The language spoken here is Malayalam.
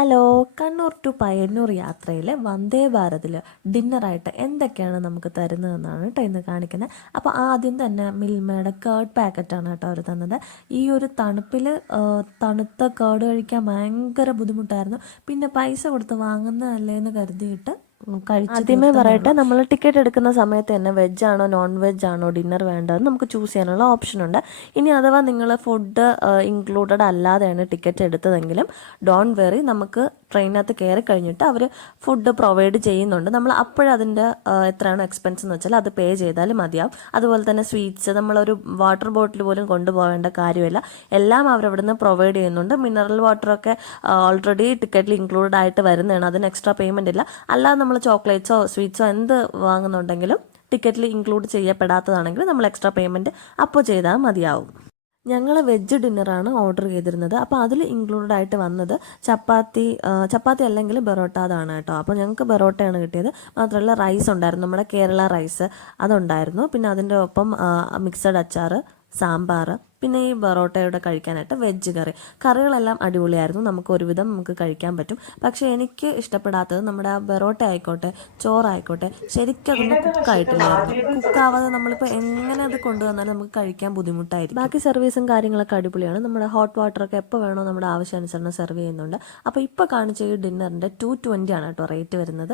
ഹലോ, കണ്ണൂർ ടു പയ്യന്നൂർ യാത്രയിലെ വന്ദേ ഭാരതിൽ ഡിന്നറായിട്ട് എന്തൊക്കെയാണ് നമുക്ക് തരുന്നതെന്നാണ് കേട്ടോ ഇന്ന് കാണിക്കുന്നത്. അപ്പോൾ ആദ്യം തന്നെ മിൽമയുടെ കേർഡ് പാക്കറ്റാണ് കേട്ടോ അവർ തന്നത്. ഈ ഒരു തണുപ്പിൽ തണുത്ത കേർഡ് കഴിക്കാൻ ഭയങ്കര ബുദ്ധിമുട്ടായിരുന്നു. പിന്നെ പൈസ കൊടുത്ത് വാങ്ങുന്നതല്ലേ എന്ന് കരുതിയിട്ട് ആദ്യമേ പറയട്ടെ, നമ്മൾ ടിക്കറ്റ് എടുക്കുന്ന സമയത്ത് തന്നെ വെജ് ആണോ നോൺ വെജ് ആണോ ഡിന്നർ വേണ്ടതെന്ന് നമുക്ക് ചൂസ് ചെയ്യാനുള്ള ഓപ്ഷൻ ഉണ്ട്. ഇനി അഥവാ നിങ്ങൾ ഫുഡ് ഇൻക്ലൂഡഡ് അല്ലാതെയാണ് ടിക്കറ്റ് എടുത്തതെങ്കിലും ഡോണ്ട് വെറി, നമുക്ക് ട്രെയിനകത്ത് കയറി കഴിഞ്ഞിട്ട് അവർ ഫുഡ് പ്രൊവൈഡ് ചെയ്യുന്നുണ്ട്. നമ്മൾ അപ്പോഴതിൻ്റെ എത്രയാണോ എക്സ്പെൻസ് എന്ന് വെച്ചാൽ അത് പേ ചെയ്താൽ മതിയാവും. അതുപോലെ തന്നെ സ്വീറ്റ്സ്, നമ്മളൊരു വാട്ടർ ബോട്ടിൽ പോലും കൊണ്ടുപോകേണ്ട കാര്യമില്ല, എല്ലാം അവരവിടുന്ന് പ്രൊവൈഡ് ചെയ്യുന്നുണ്ട്. മിനറൽ വാട്ടറൊക്കെ ഓൾറെഡി ടിക്കറ്റിൽ ഇൻക്ലൂഡഡ് ആയിട്ട് വരുന്നതാണ്, അതിന് എക്സ്ട്രാ പേയ്മെൻ്റ് ഇല്ല. അല്ലാതെ നമ്മൾ ചോക്ലേറ്റ്സോ സ്വീറ്റ്സോ എന്ത് വാങ്ങുന്നുണ്ടെങ്കിലും ടിക്കറ്റിൽ ഇൻക്ലൂഡ് ചെയ്യപ്പെടാത്തതാണെങ്കിൽ നമ്മൾ എക്സ്ട്രാ പേയ്മെൻറ്റ് അപ്പോൾ ചെയ്താൽ മതിയാവും. ഞങ്ങൾ വെജ് ഡിന്നറാണ് ഓർഡർ ചെയ്തിരുന്നത്. അപ്പോൾ അതിൽ ഇൻക്ലൂഡഡ് ആയിട്ട് വന്നത് ചപ്പാത്തി അല്ലെങ്കിൽ ബെറോട്ട, അതാണ് കേട്ടോ. അപ്പോൾ ഞങ്ങൾക്ക് ബെറോട്ടയാണ് കിട്ടിയത്. മാത്രമല്ല റൈസ് ഉണ്ടായിരുന്നു, നമ്മുടെ കേരള റൈസ് അതുണ്ടായിരുന്നു. പിന്നെ അതിൻ്റെ ഒപ്പം മിക്സഡ് അച്ചാർ, സാമ്പാർ, പിന്നെ ഈ ബെറോട്ടയുടെ കഴിക്കാനായിട്ട് വെജ് കറികളെല്ലാം അടിപൊളിയായിരുന്നു. നമുക്ക് കഴിക്കാൻ പറ്റും. പക്ഷേ എനിക്ക് ഇഷ്ടപ്പെടാത്തത് നമ്മുടെ ആ ബെറോട്ട ആയിക്കോട്ടെ ചോറായിക്കോട്ടെ ശരിക്കും അതൊന്നും കുക്കായിട്ടില്ലായിരുന്നു. കുക്കാവാതെ നമ്മളിപ്പോൾ എങ്ങനെ അത് കൊണ്ടുവന്നാലും നമുക്ക് കഴിക്കാൻ ബുദ്ധിമുട്ടായിരിക്കും. ബാക്കി സർവീസും കാര്യങ്ങളൊക്കെ അടിപൊളിയാണ്. നമ്മുടെ ഹോട്ട് വാട്ടറൊക്കെ എപ്പോൾ വേണോ നമ്മുടെ ആവശ്യാനുസരണം സെർവ് ചെയ്യുന്നുണ്ട്. അപ്പോൾ ഇപ്പോൾ കാണിച്ച ഈ ഡിന്നറിൻ്റെ 220 ആണ് കേട്ടോ റേറ്റ് വരുന്നത്.